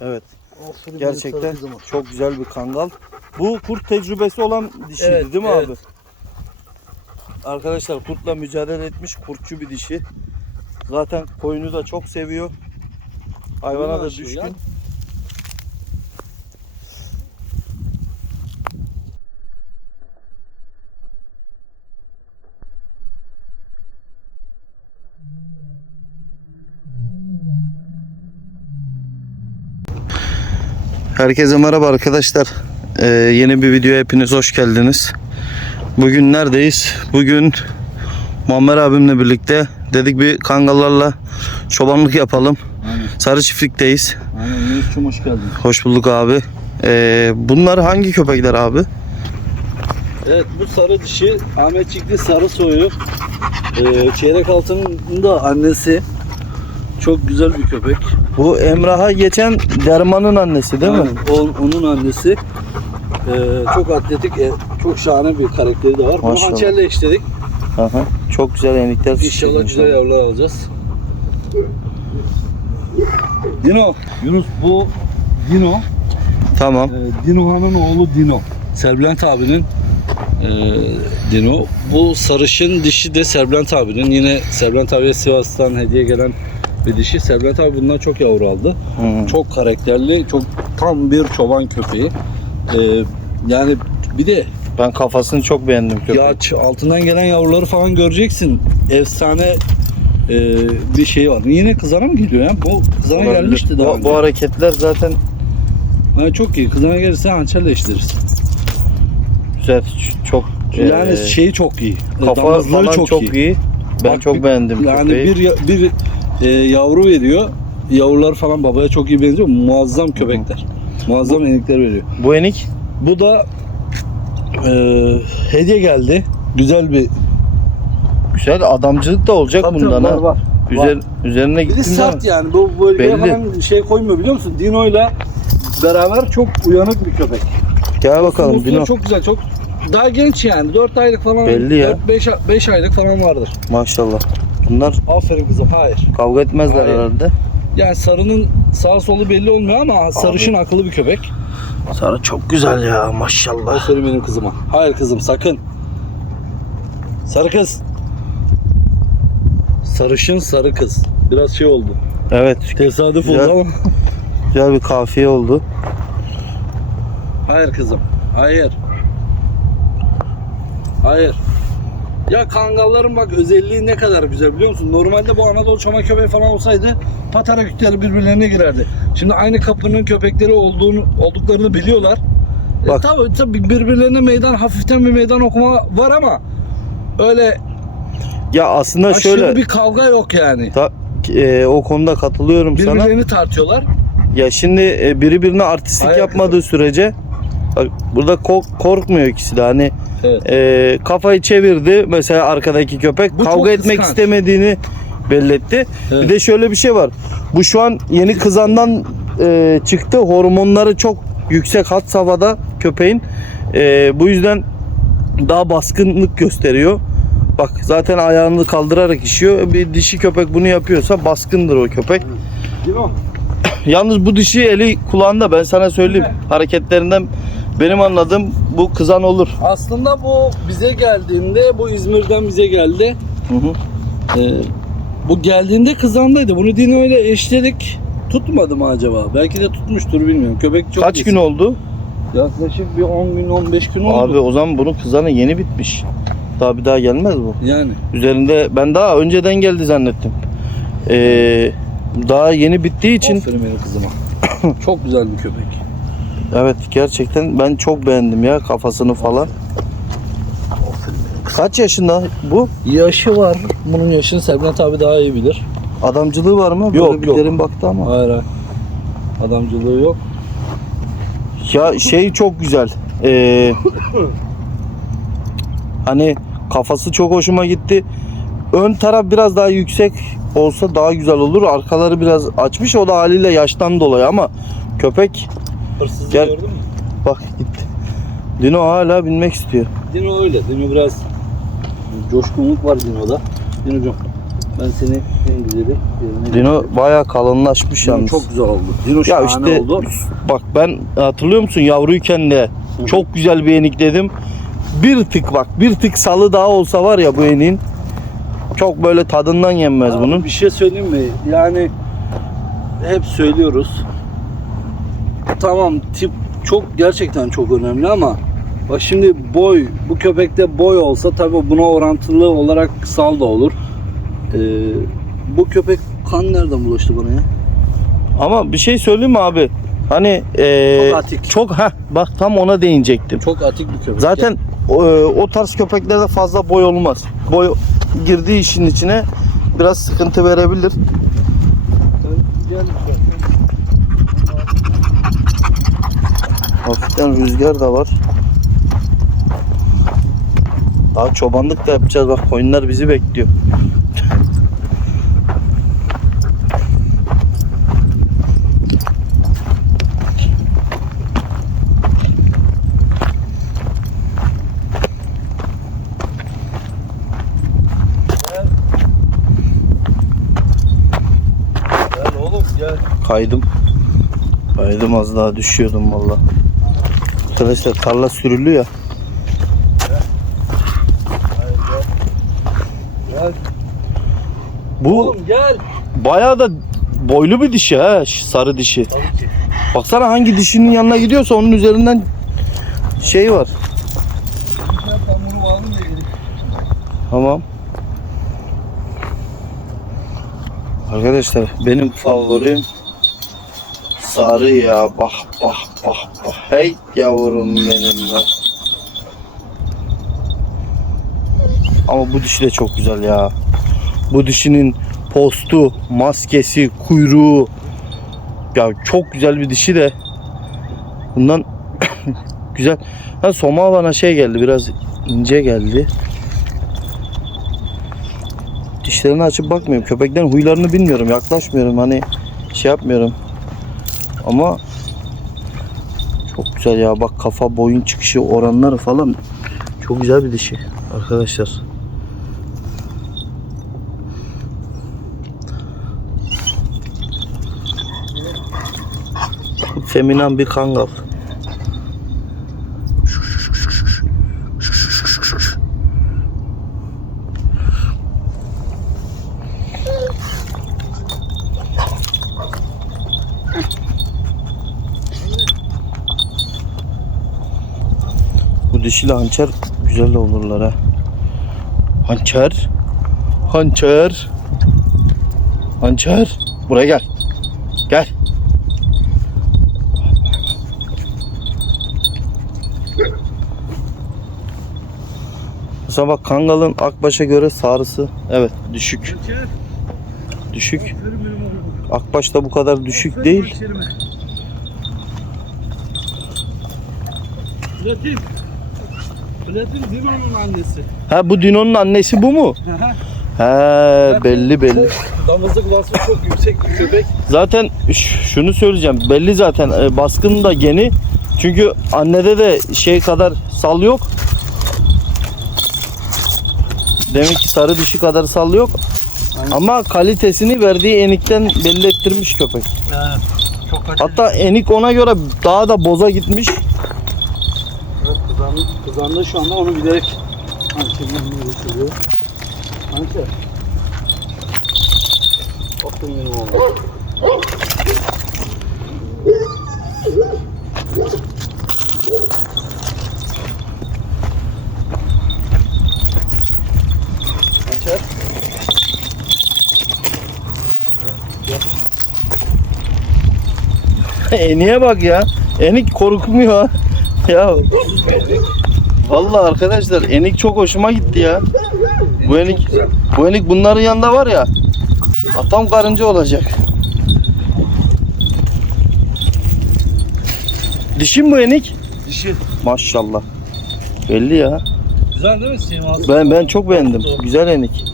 Evet. Aferin Gerçekten çok güzel bir kangal. Bu kurt tecrübesi olan dişiydi Evet, değil mi evet. abi? Arkadaşlar kurtla mücadele etmiş kurtçu bir dişi. Zaten koyunu da çok seviyor. Hayvana Koyun da düşkün. ya. Herkese merhaba arkadaşlar. Ee, yeni bir videoya hepiniz hoş geldiniz. Bugün neredeyiz? Bugün Muammer abimle birlikte dedik bir kangallarla çobanlık yapalım. Aynen. Sarı çiftlikteyiz. Aynen Yunus'cum hoş geldin. Hoş bulduk abi. Ee, bunlar hangi köpekler abi? Evet bu sarı dişi Ahmetçikli sarı soyu. Ee, çeyrek altının da annesi. Çok güzel bir köpek. Bu Emrah'a geçen Derman'ın annesi değil mi? O- onun annesi. Ee, çok atletik, e, çok şahane bir karakteri de var. Bunu Maşallah. hançerle işledik. Aha. Çok güzel enikler. İnşallah güzel yavrular alacağız. Dino. Yunus bu Dino. Tamam. Ee, Dino'nun oğlu Dino. Serbülent abinin e, Dino. Bu sarışın dişi de Serbülent abinin. Yine Serbülent abiye Sivas'tan hediye gelen bir dişi. Serbülent abi bundan çok yavru aldı. Hı. Çok karakterli, çok tam bir çoban köpeği. Ee, yani bir de Ben kafasını çok beğendim köpeğin. ya altından gelen yavruları falan göreceksin. Efsane e, bir şey var. Yine kızana mı geliyor ya? Bu kızana Olabilir. gelmişti daha bu, önce. bu hareketler zaten Ha, çok iyi. Kızana gelirse hançerle işleriz. güzel. Çok Yani ee, şeyi çok iyi. kafa falan çok, iyi. Ben Bak, çok beğendim Yani köpeği. bir bir e, yavru veriyor. Yavrular falan babaya çok iyi benziyor. Muazzam köpekler. Muazzam enikler veriyor. Bu enik Bu da e, hediye geldi. Güzel bir güzel adamcılık da olacak Tabii bundan tabii, ha. var. Üzer, üzerine Bir de gittim sert yani. Bu bölgeye Belli. falan şey koymuyor biliyor musun? Dino'yla beraber çok uyanık bir köpek. Gel bakalım Musluğu Dino. çok güzel. Çok daha genç yani. 4 aylık falan. Belli ya. 5 5 aylık falan vardır. Maşallah. Bunlar Aferin kızım. Hayır. kavga etmezler Hayır. herhalde. Yani sarının sağ solu belli olmuyor ama sarışın akıllı bir köpek. Sarı çok güzel ya maşallah. Aferin benim kızıma. Hayır kızım sakın. Sarı kız. Sarışın sarı kız. Biraz şey oldu. Evet Tesadüf Güzel. oldu ama. güzel bir kafiye oldu. Hayır kızım. Hayır. Hayır. Ya kangalların bak özelliği ne kadar güzel biliyor musun? Normalde bu Anadolu çoban köpeği falan olsaydı patara kütleri birbirlerine girerdi. Şimdi aynı kapının köpekleri olduğunu olduklarını biliyorlar. E, Bak. tabii, tabii birbirlerine meydan hafiften bir meydan okuma var ama öyle Ya aslında aşırı şöyle bir kavga yok yani. ta- e, o konuda katılıyorum sana. Birbirlerini tartıyorlar. Ya şimdi e, biri birine artistlik Ayak yapmadığı sürece burada ko- korkmuyor ikisi de hani Evet. e, kafayı çevirdi mesela arkadaki köpek Bu çok kavga etmek kıskanç. istemediğini belli etti. Evet. Bir de şöyle bir şey var. Bu şu an yeni kızandan e, çıktı. Hormonları çok yüksek hat safhada köpeğin. E, bu yüzden daha baskınlık gösteriyor. Bak zaten ayağını kaldırarak işiyor. Bir dişi köpek bunu yapıyorsa baskındır o köpek. Yalnız bu dişi eli kulağında ben sana söyleyeyim. Hareketlerinden benim anladığım bu kızan olur. Aslında bu bize geldiğinde bu İzmir'den bize geldi. Hı hı. Ee, bu geldiğinde kızandaydı. Bunu Dino ile eşledik. Tutmadı mı acaba? Belki de tutmuştur bilmiyorum. Köpek çok Kaç gün oldu? Yaklaşık bir 10 gün 15 gün oldu. Abi o zaman bunun kızanı yeni bitmiş. Daha bir daha gelmez bu. Yani Üzerinde ben daha önceden geldi zannettim. Ee, daha yeni bittiği için aferin benim kızıma. çok güzel bir köpek. Evet gerçekten ben çok beğendim ya kafasını falan. Kaç yaşında bu? Yaşı var. Bunun yaşını Serbent abi daha iyi bilir. Adamcılığı var mı? Böyle Yok, bir yok. derin baktı ama. Hayır hayır. Adamcılığı yok. Ya şey çok güzel. Ee, hani kafası çok hoşuma gitti. Ön taraf biraz daha yüksek olsa daha güzel olur. Arkaları biraz açmış. O da haliyle yaştan dolayı ama köpek Hırsızlığı Gel. gördün mü? bak gitti. Dino hala binmek istiyor. Dino öyle. Dino biraz coşkunluk var Dino'da. Dino'cum. Ben seni en güzeli yerine Dino bayağı kalınlaşmış Dino yalnız. çok güzel oldu. Dino ya şahane işte oldu. bak ben hatırlıyor musun yavruyken de hı. çok güzel bir enik dedim. Bir tık bak bir tık salı daha olsa var ya bu eniğin çok böyle tadından yenmez Ya bunun. Bir şey söyleyeyim mi? Yani hep söylüyoruz. Tamam tip çok gerçekten çok önemli ama bak şimdi boy bu köpekte boy olsa tabii buna orantılı olarak sal da olur. Ee, bu köpek kan nereden bulaştı bana ya? Ama bir şey söyleyeyim mi abi? Hani eee, Çok atik. çok ha bak tam ona değinecektim. Çok atik bir köpek. Zaten o, o tarz köpeklerde fazla boy olmaz. Boy girdiği işin içine biraz sıkıntı verebilir. Gel. Hafiften rüzgar da var. Daha çobanlık da yapacağız. Bak koyunlar bizi bekliyor. Gel oğlum gel. Kaydım. Kaydım az daha düşüyordum valla. Arkadaşlar tarla sürülü ya. Gel. Bu Oğlum gel. bayağı da boylu bir dişi ha sarı dişi. Tabii ki. Baksana hangi dişinin yanına gidiyorsa onun üzerinden şey var. Tamam. Arkadaşlar benim favorim sarı ya. Bak bak bak. Hey yavrum benim ya. Ama bu dişi de çok güzel ya. Bu dişinin postu, maskesi, kuyruğu. Ya çok güzel bir dişi de. Bundan güzel. Ha soma bana şey geldi biraz ince geldi. Dişlerini açıp bakmıyorum. Köpeklerin huylarını bilmiyorum. Yaklaşmıyorum. Hani şey yapmıyorum. Ama güzel ya. Bak kafa boyun çıkışı oranları falan çok güzel bir dişi arkadaşlar. Feminen bir kangal. Bu dişiyle hançer güzel olurlar ha. Hançer. Hançer. Hançer. Buraya gel. Gel. Mesela bak Kangal'ın Akbaş'a göre sarısı evet düşük. Düşük. Akbaş da bu kadar düşük değil. hemşerime. Platin. Dino'nun annesi. Ha bu Dino'nun annesi bu mu? He belli belli. Damızlık vasfı çok yüksek bir köpek. Zaten ş- şunu söyleyeceğim. Belli zaten e, baskının da geni. Çünkü annede de şey kadar sal yok. Demek ki sarı dişi kadar sal yok. Aynen. Ama kalitesini verdiği enikten belli ettirmiş köpek. Yani çok. Hatta enik ona göre daha da boza gitmiş. Evet, kızandı, kızandı şu anda onu bilerek hançerinden bunu geçiriyor. Hançer. Aferin benim oğlum. Hançer. Eniğe bak ya. Enik korkmuyor. Ya Vallahi arkadaşlar enik çok hoşuma gitti ya. Bu enik bu enik bunların yanında var ya. Atam karınca olacak. Dişi mi bu enik? Dişi. Maşallah. Belli ya. Güzel değil mi siması? Ben ben çok beğendim. Güzel enik.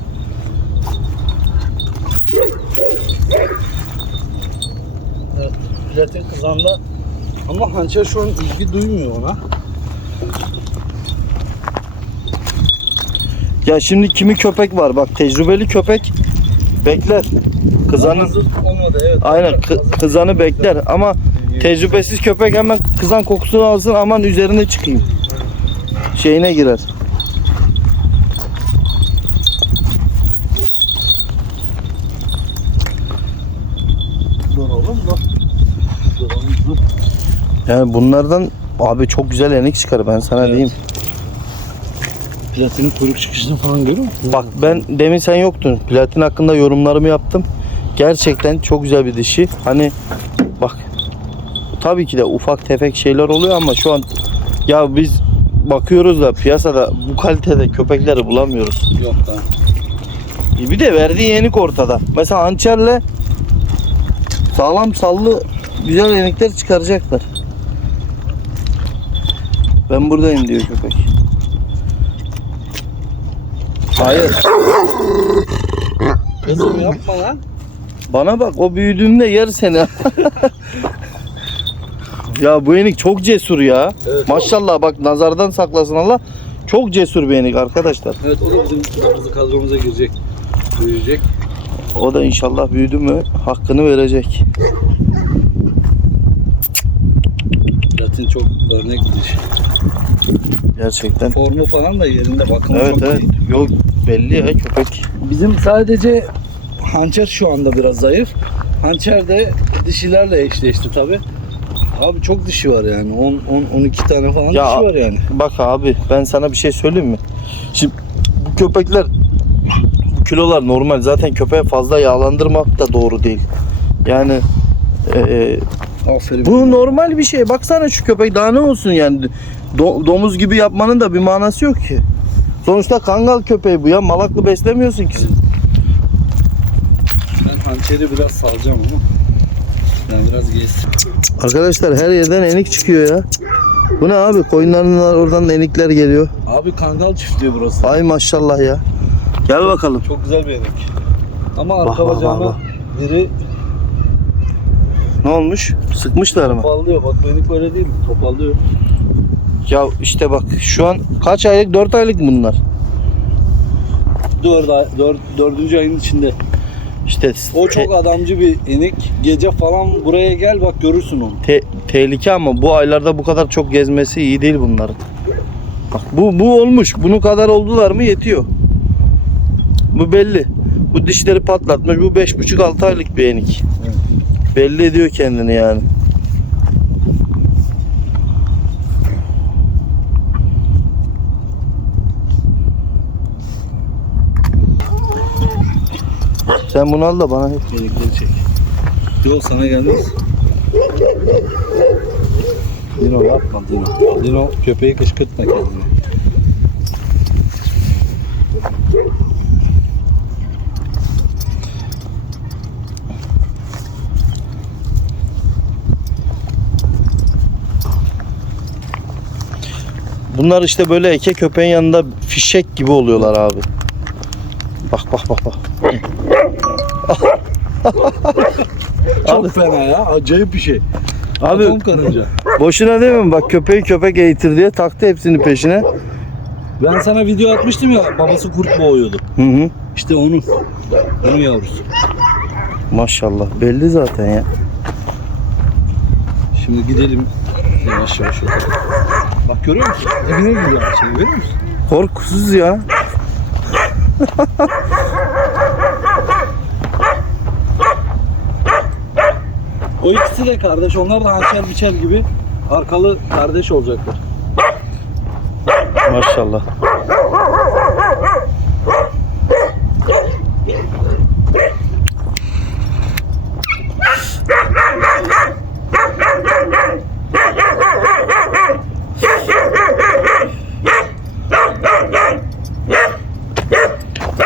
Evet, platin kızanda ama hançer şu an ilgi duymuyor ona. Ya şimdi kimi köpek var bak tecrübeli köpek Bekler. Kızanın olmadı evet. aynen kı- kızanı bekler ama tecrübesiz köpek hemen kızan kokusunu alsın aman üzerine çıkayım. Şeyine girer. Dur oğlum dur. Dur oğlum dur. Yani bunlardan abi çok güzel enik çıkar ben sana Evet. diyeyim. Platinin kuyruk çıkışını falan görüyor musun? Bak ben demin sen yoktun. Platin hakkında yorumlarımı yaptım. Gerçekten çok güzel bir dişi. Hani bak tabii ki de ufak tefek şeyler oluyor ama şu an ya biz bakıyoruz da piyasada bu kalitede köpekleri bulamıyoruz. Yok da. Bir de verdiği yenik ortada. Mesela hançerle sağlam sallı güzel yenikler çıkaracaklar. Ben buradayım diyor köpek. Hayır. Kızım yapma lan. Bana bak o büyüdüğünde yer seni. ya bu yenik çok cesur ya. Evet. Maşallah bak nazardan saklasın Allah. Çok cesur bir yenik arkadaşlar. Evet o da bizim kadromuza girecek. Büyüyecek. O da inşallah büyüdü mü hakkını verecek. Platin çok örnek bir. Gerçekten. Formu falan da yerinde bakımı Evet çok evet. iyi. Yok belli ya köpek. Bizim sadece hançer şu anda biraz zayıf. Hançer de dişilerle eşleşti tabi. Abi çok dişi var yani. 10 10 12 tane falan Ya- dişi var yani. Bak abi ben sana bir şey söyleyeyim mi? Şimdi bu köpekler bu kilolar normal. Zaten köpeğe fazla yağlandırmak da doğru değil. Yani eee Aferin. Bu normal bir şey. Baksana şu köpek daha ne olsun yani. Do- domuz gibi yapmanın da bir manası yok ki. Sonuçta kangal köpeği bu ya. Malaklı beslemiyorsun ki. Ben hançeri biraz salacağım ama. Ben biraz gezsin. Arkadaşlar her yerden enik çıkıyor ya. Bu ne abi? Koyunların oradan da enikler geliyor. Abi kangal çiftliği burası. Ay maşallah ya. Gel bakalım. Çok güzel bir enik. Ama arka bak, bacağıma bak, biri Ne olmuş? Sıkmışlar mı? topallıyor. Bak bu enik böyle değil? Topallıyor. Ya işte bak şu an kaç aylık? 4 aylık bunlar. 4 ay, 4, 4. ayın içinde. İşte O çok adamcı bir enik. Gece falan buraya gel bak görürsün onu. te- tehlike ama bu aylarda bu kadar çok gezmesi iyi değil bunların. Bak bu bu olmuş. Bunun kadar oldular mı yetiyor. Bu belli. Bu dişleri patlatmış. Bu 5,5-6 aylık bir enik. Evet. Belli ediyor kendini yani. Sen bunu al da bana hep Enikleri çek. Yok sana gelmez. Dino yapma Dino. Dino köpeği kışkırtma kendini. Bunlar işte böyle eke köpeğin yanında fişek gibi oluyorlar abi. Bak bak bak bak. Çok fena ya. Acayip bir şey. Abi Atom karınca. boşuna değil mi? Bak köpeği köpek eğitir diye taktı hepsini peşine. Ben sana video atmıştım ya babası kurt boğuyordu. Hı hı. İşte onun. Onun yavrusu. Maşallah belli zaten ya. Şimdi gidelim. Yavaş yavaş. Bak görüyor musun? Dibine giriyor her şey görüyor musun? Korkusuz ya. O ikisi de kardeş. Onlar da hançer biçer gibi arkalı kardeş olacaklar. Maşallah.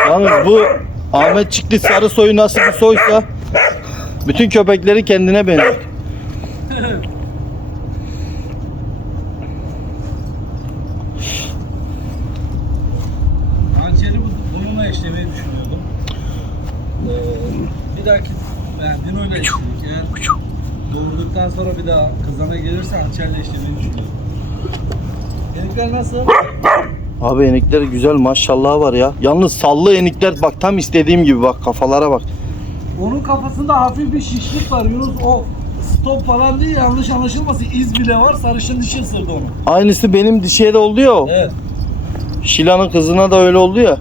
Yalnız bu Ahmet Çikli sarı soyu nasıl bir soysa bütün köpekleri kendine benziyor. Hançeri bu- bununla eşlemeyi düşünüyordum. Ee, bir dahaki yani Dino'yla eşlemek. Eğer doğurduktan sonra bir daha kızana gelirse hançerle eşlemeyi düşünüyorum. Benimkiler nasıl? Abi enikler güzel maşallah var ya. Yalnız sallı enikler bak tam istediğim gibi bak kafalara bak. Onun kafasında hafif bir şişlik var Yunus. O stop falan değil yanlış anlaşılmasın. iz bile var. Sarışın dişi ısırdı onu. Aynısı benim dişiye de oldu ya. o. Evet. Şila'nın kızına da öyle oldu ya.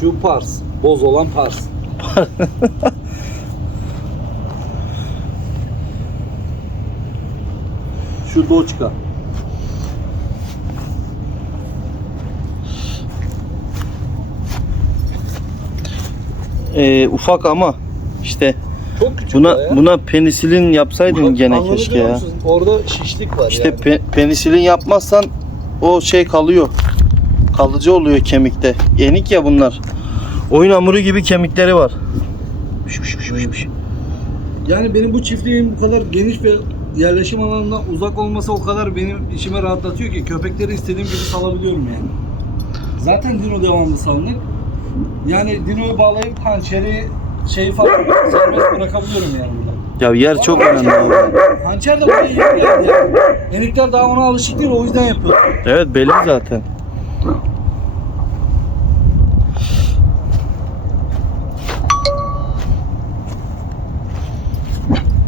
Şu pars. Boz olan pars. Şu doçka. Ee, ufak ama işte Çok küçük buna ya. buna penisilin yapsaydın Bak, gene keşke ya. musun? Orada şişlik var İşte yani. pe- penisilin yapmazsan o şey kalıyor. Kalıcı oluyor kemikte. Yenik ya bunlar. Oyun hamuru gibi kemikleri var. Yani benim bu çiftliğin bu kadar geniş ve yerleşim alanından uzak olması o kadar benim işime rahatlatıyor ki köpekleri istediğim gibi salabiliyorum yani. Zaten dino devamlı salınık. Yani dinoyu bağlayıp hançeri şey falan serbest bırakabiliyorum yani burada. Ya yer çok önemli. abi. Hançer de buraya iyi geldi yani. Enikler daha ona alışık değil o yüzden yapıyor. Evet belli zaten.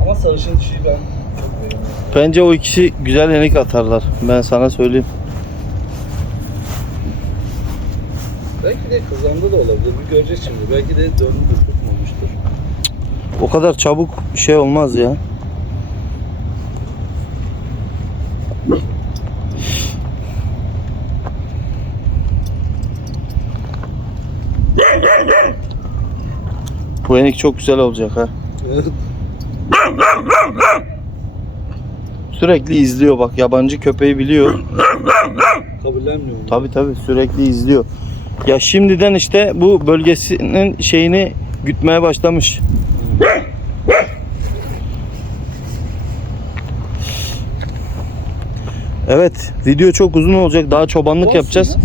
Ama sarışın dişiyi ben çok beğeniyorum. Bence o ikisi güzel enik atarlar. Ben sana söyleyeyim. Belki de kızanda da olabilir. Bir göreceğiz şimdi. Belki de dönmüştür, tutmamıştır. O kadar çabuk şey olmaz ya. Bu enik çok güzel olacak ha. Sürekli izliyor bak yabancı köpeği biliyor. Kabullenmiyor? Tabi tabi sürekli izliyor. Ya şimdiden işte bu bölgesinin şeyini gütmeye başlamış. Evet video çok uzun olacak daha çobanlık Olsun yapacağız. ya.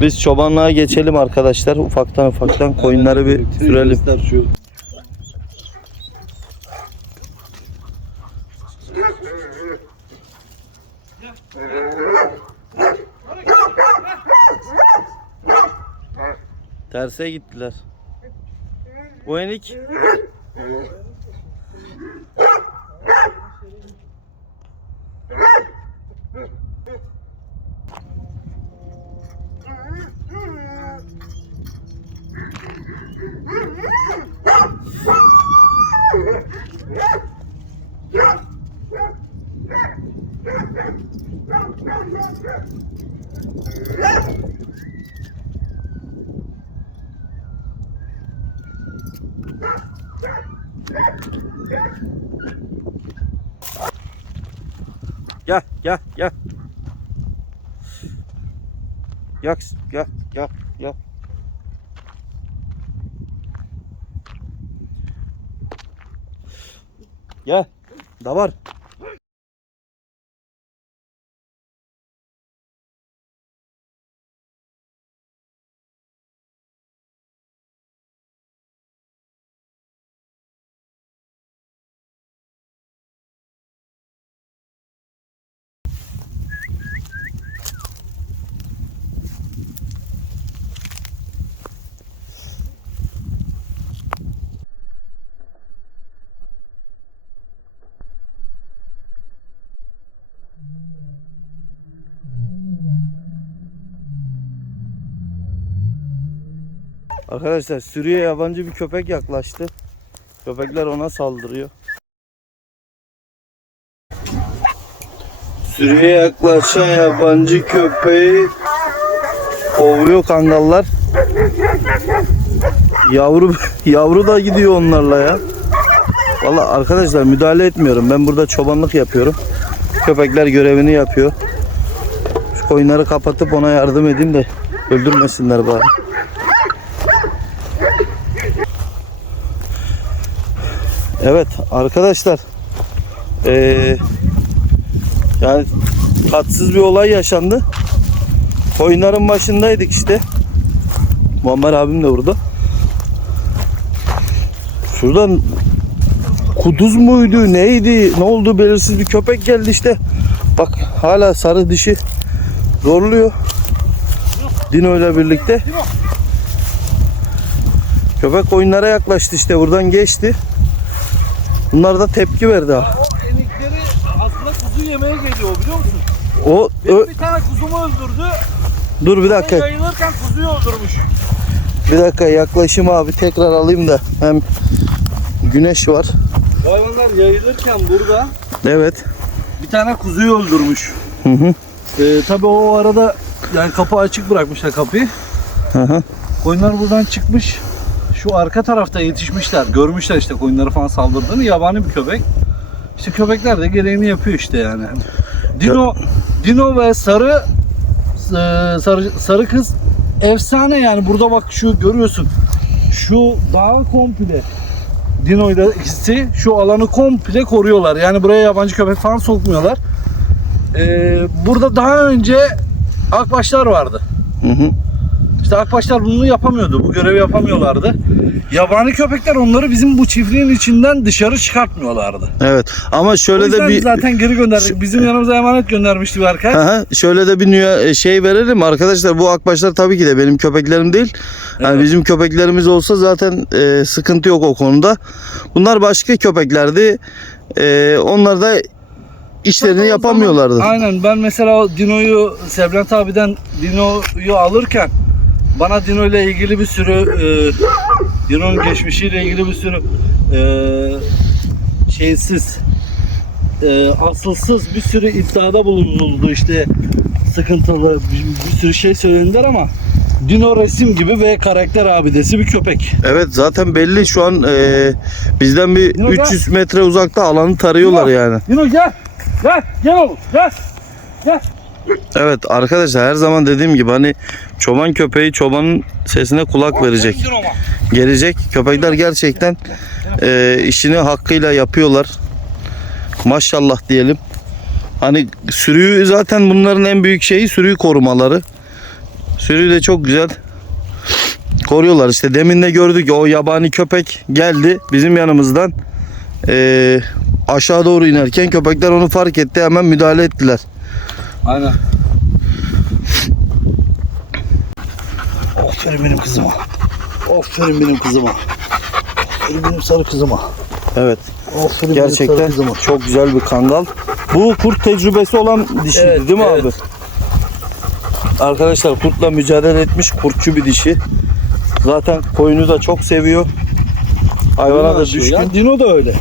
Biz çobanlığa geçelim arkadaşlar ufaktan ufaktan koyunları bir sürelim. göster şu. Terse gittiler. O Gel gel gel. Gel gel gel gel. Gel. Arkadaşlar sürüye yabancı bir köpek yaklaştı. Köpekler ona saldırıyor. Sürüye yaklaşan yabancı köpeği kovuyor kangallar. Yavru yavru da gidiyor onlarla ya. Valla arkadaşlar müdahale etmiyorum. Ben burada çobanlık yapıyorum. Köpekler görevini yapıyor. Şu koyunları kapatıp ona yardım edeyim de öldürmesinler bari. Evet arkadaşlar eee, yani tatsız bir olay yaşandı. Koyunların başındaydık işte. Muammer abim de burada. Şuradan kuduz muydu neydi ne oldu belirsiz bir köpek geldi işte. Bak hala sarı dişi zorluyor. Dino ile birlikte. Köpek oyunlara yaklaştı işte buradan geçti. Bunlar da tepki verdi ha. O enikleri aslında kuzu yemeye geliyor biliyor musun? O Benim ö- bir tane kuzumu öldürdü. dur bir dakika. Yayılırken kuzuyu öldürmüş. Bir dakika yaklaşım abi tekrar alayım da hem güneş var. Bu hayvanlar yayılırken burada Evet. bir tane kuzuyu öldürmüş. Hı hı. Ee, tabii o arada yani kapı açık bırakmışlar kapıyı. Hı hı. Koyunlar buradan çıkmış. Şu arka tarafta yetişmişler. Görmüşler işte koyunları falan saldırdığını. Yabani bir köpek. İşte köpekler de gereğini yapıyor işte yani. Dino, Dino ve sarı e, sarı, sarı kız efsane yani. Burada bak şu görüyorsun. Şu dağ komple Dino ile ikisi şu alanı komple koruyorlar. Yani buraya yabancı köpek falan sokmuyorlar. Ee, burada daha önce akbaşlar vardı. Hı hı. İşte akbaşlar bunu yapamıyordu. Bu görevi yapamıyorlardı. Yabani köpekler onları bizim bu çiftliğin içinden dışarı çıkartmıyorlardı. Evet. Ama şöyle de bir zaten geri gönderdik. Bizim yanımıza emanet göndermişti bir arkadaş. Aha, şöyle de bir nüya- şey verelim arkadaşlar bu akbaşlar tabii ki de benim köpeklerim değil. Yani Evet. bizim köpeklerimiz olsa zaten e, sıkıntı yok o konuda. Bunlar başka köpeklerdi. E, onlar da işlerini yapamıyorlardı. zaman- aynen ben mesela Dino'yu Sebrent abiden Dino'yu alırken bana Dino ile ilgili bir sürü e, Dino'nun geçmişiyle ilgili bir sürü e, şeysiz e, asılsız bir sürü iddiada bulunuldu işte sıkıntılı bir, bir sürü şey söylediler ama Dino resim gibi ve karakter abidesi bir köpek. Evet zaten belli şu an e, bizden bir ya. 300 metre uzakta alanı tarıyorlar Yok. yani. Dino gel. Gel. Gel oğlum. Gel. Gel. Evet arkadaşlar her zaman dediğim gibi hani çoban köpeği çobanın sesine kulak verecek. Gelecek. Köpekler gerçekten e, işini hakkıyla yapıyorlar. Maşallah diyelim. Hani sürüyü zaten bunların en büyük şeyi sürüyü korumaları. Sürüyü de çok güzel koruyorlar. İşte demin de gördük o yabani köpek geldi bizim yanımızdan. E, aşağı doğru inerken köpekler onu fark etti hemen müdahale ettiler. Aynen. Aferin benim kızıma. Aferin benim kızıma. Aferin benim sarı kızıma. Evet Aferin benim sarı gerçekten kızıma. çok güzel bir kangal. Bu kurt tecrübesi olan dişi Evet, değil mi evet. abi? Arkadaşlar kurtla mücadele etmiş kurtçu bir dişi. Zaten koyunu da çok seviyor. Hayvana da düşkün. Ya, Dino da öyle.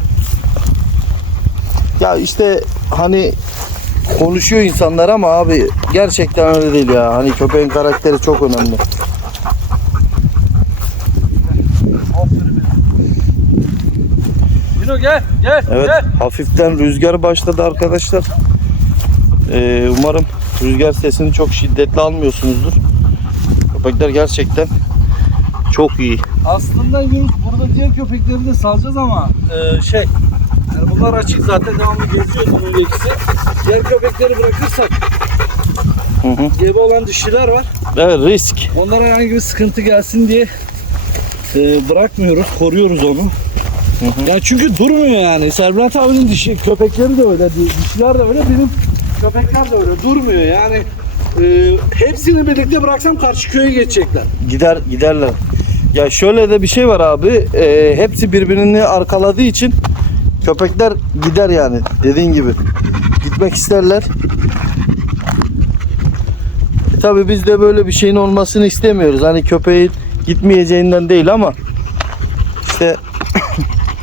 Ya işte hani konuşuyor insanlar ama abi gerçekten öyle değil ya. Hani köpeğin karakteri çok önemli. Dino gel, gel, Evet gel. hafiften rüzgar başladı arkadaşlar. Ee, umarım rüzgar sesini çok şiddetli almıyorsunuzdur. Köpekler gerçekten çok iyi. Aslında Yunus burada diğer köpekleri de salacağız ama e, şey yani bunlar açık zaten devamlı geziyor bunun ikisi. Diğer köpekleri bırakırsak Hı hı. gebe olan dişiler var. Evet risk. Onlara herhangi bir sıkıntı gelsin diye e, bırakmıyoruz, koruyoruz onu. Yani çünkü durmuyor yani. Serbent abinin dişi köpekleri de öyle, di- dişiler de öyle, benim köpekler de öyle durmuyor. Yani e, hepsini birlikte bıraksam karşı köye geçecekler. Gider giderler. Ya şöyle de bir şey var abi. e, hepsi birbirini arkaladığı için köpekler gider yani dediğin gibi. Gitmek isterler. E, tabii biz de böyle bir şeyin olmasını istemiyoruz. Hani köpeğin gitmeyeceğinden değil ama işte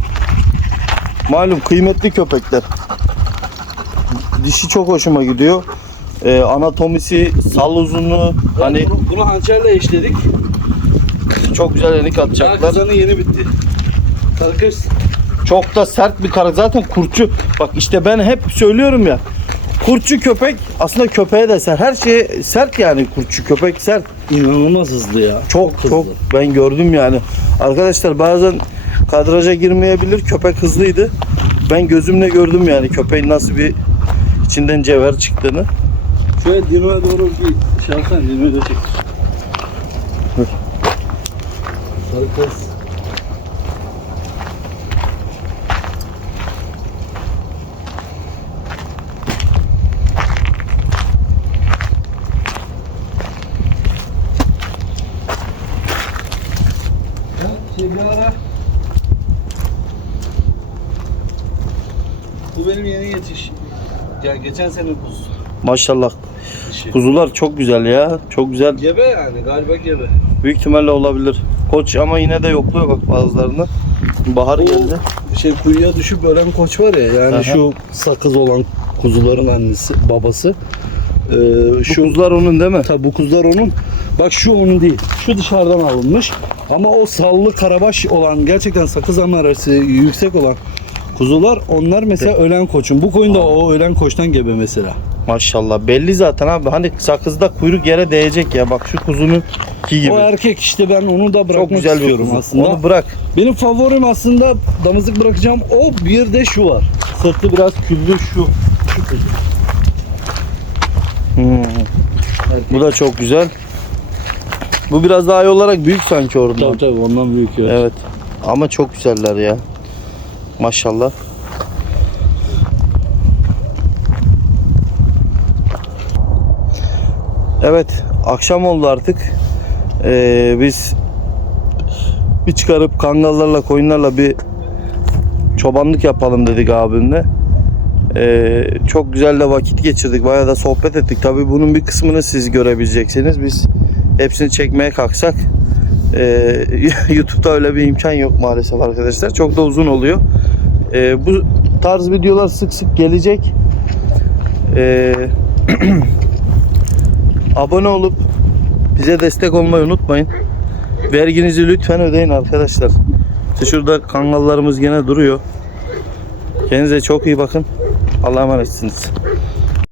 malum kıymetli köpekler. Dişi çok hoşuma gidiyor. E, anatomisi, sal uzunluğu hani bunu, bunu hançerle eşledik. çok güzel enik Yağ atacaklar. kazanı yeni bitti. Karkış. Çok da sert bir karakter. Zaten kurtçu. Bak işte ben hep söylüyorum ya. Kurtçu köpek aslında köpeğe de sert. Her şey sert yani kurtçu köpek sert. İnanılmaz hızlı ya. Çok hızlı. çok ben gördüm yani. Arkadaşlar bazen kadraja girmeyebilir. Köpek hızlıydı. Ben gözümle gördüm yani köpeğin nasıl bir içinden cevher çıktığını. Şöyle Dino'ya doğru bir şey yapsana, Dino'yu da çek. Dur. Karkış. diş. Ya geçen sene kuzusu. Maşallah. Dişi. Kuzular çok güzel ya. Çok güzel. Gebe yani galiba gebe. Büyük ihtimalle olabilir. Koç ama yine de yokluyor bak bazılarını. Bahar geldi. Şey kuyuya düşüp ölen koç var ya yani Aha. şu sakız olan kuzuların annesi babası. Ee, Bu şu kuzular onun değil mi? Tabi bu kuzular onun. Bak şu onun değil. Şu dışarıdan alınmış. Ama o sallı karabaş olan gerçekten sakız amarası yüksek olan kuzular onlar mesela ölen koçun. Bu koyun da o ölen koçtan gebe mesela. Maşallah. Belli zaten abi. Hani sakızda kuyruk yere değecek ya. Bak şu kuzunun ki gibi. O erkek işte ben onu da bırakmak Çok güzel bir istiyorum kuzu. aslında. Onu bırak. Benim favorim aslında damızlık bırakacağım o bir de şu var. Sırtı biraz küllü şu. Hmm. Bu da çok güzel. Bu biraz daha iyi olarak büyük sanki oradan. Tabii tabii ondan büyük ya. Evet. Ama çok güzeller ya. Maşallah. Evet, akşam oldu artık. Ee, biz bir çıkarıp kangallarla, koyunlarla bir çobanlık yapalım dedik abimle. Ee, çok güzel de vakit geçirdik. Bayağı da sohbet ettik. Tabii bunun bir kısmını siz görebileceksiniz. Biz hepsini çekmeye kalksak ee, YouTube'da öyle bir imkan yok maalesef arkadaşlar. Çok da uzun oluyor. Ee, bu tarz videolar sık sık gelecek. Ee, abone olup bize destek olmayı unutmayın. Verginizi lütfen ödeyin arkadaşlar. İşte şurada kangallarımız gene duruyor. Kendinize çok iyi bakın. Allah'a emanetsiniz.